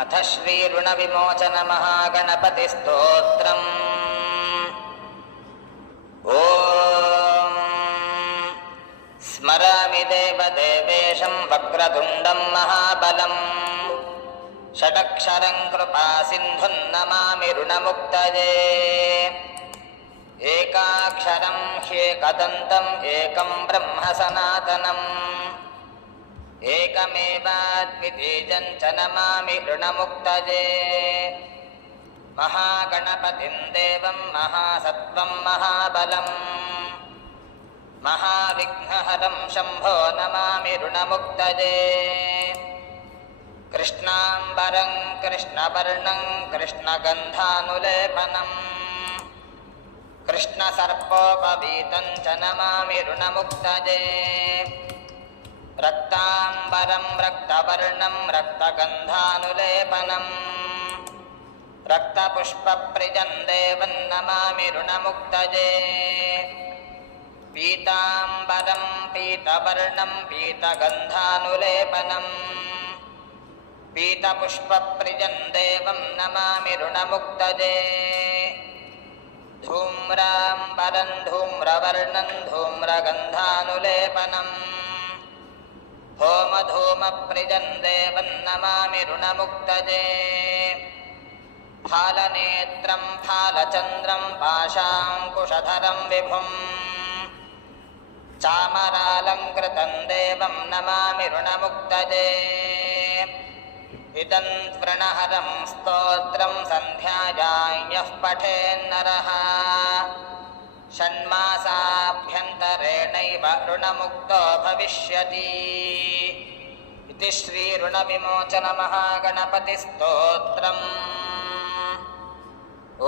अथ श्रीऋणविमोचन महागणपतिस्तोत्रम्। ॐ स्मरामि देवदेवेशं वक्रतुण्डं महाबलम् षडक्षरं कृपासिन्धुं नमामि ऋणमुक्तये। एकाक्षरं ह्येकदन्तम् एकं ब्रह्म सनातनम् एकमेवाद्वितीयं च नमामि ऋणमुक्तये। महागणपतिं देवं महासत्त्वं महाबलं महाविघ्नहरं शम्भो नमामि ऋणमुक्तये। कृष्णाम्बरं कृष्णवर्णं कृष्णगन्धानुलेपनं कृष्णसर्पोपवीतं च नमामि ऋणमुक्तये। रक्ताम्बरं रक्तवर्णं रक्तगन्धानुलेपनं रक्तपुष्पप्रियं देवं नमामि ऋणमुक्तये। पीताम्बरं पीतवर्णं पीतगन्धानुलेपनं पीतपुष्पप्रियं देवं नमामि ऋणमुक्तये। धूम्राम्बरं धूम्रवर्णं धूम्रगन्धानुलेपनं होमधूमप्रियं देवं नमामि ऋणमुक्तये। फालनेत्रं फालचन्द्रं पाशाङ्कुशधरं विभुं चामरालङ्कृतं देवं नमामि ऋणमुक्तये। इदं वृणहरं स्तोत्रं सन्ध्यायां यः पठेन्नरः षण्मासाभ्यन्तरेणैव ऋणमुक्तो भविष्यति। इति श्रीऋणविमोचन महागणपतिस्तोत्रम्। ॐ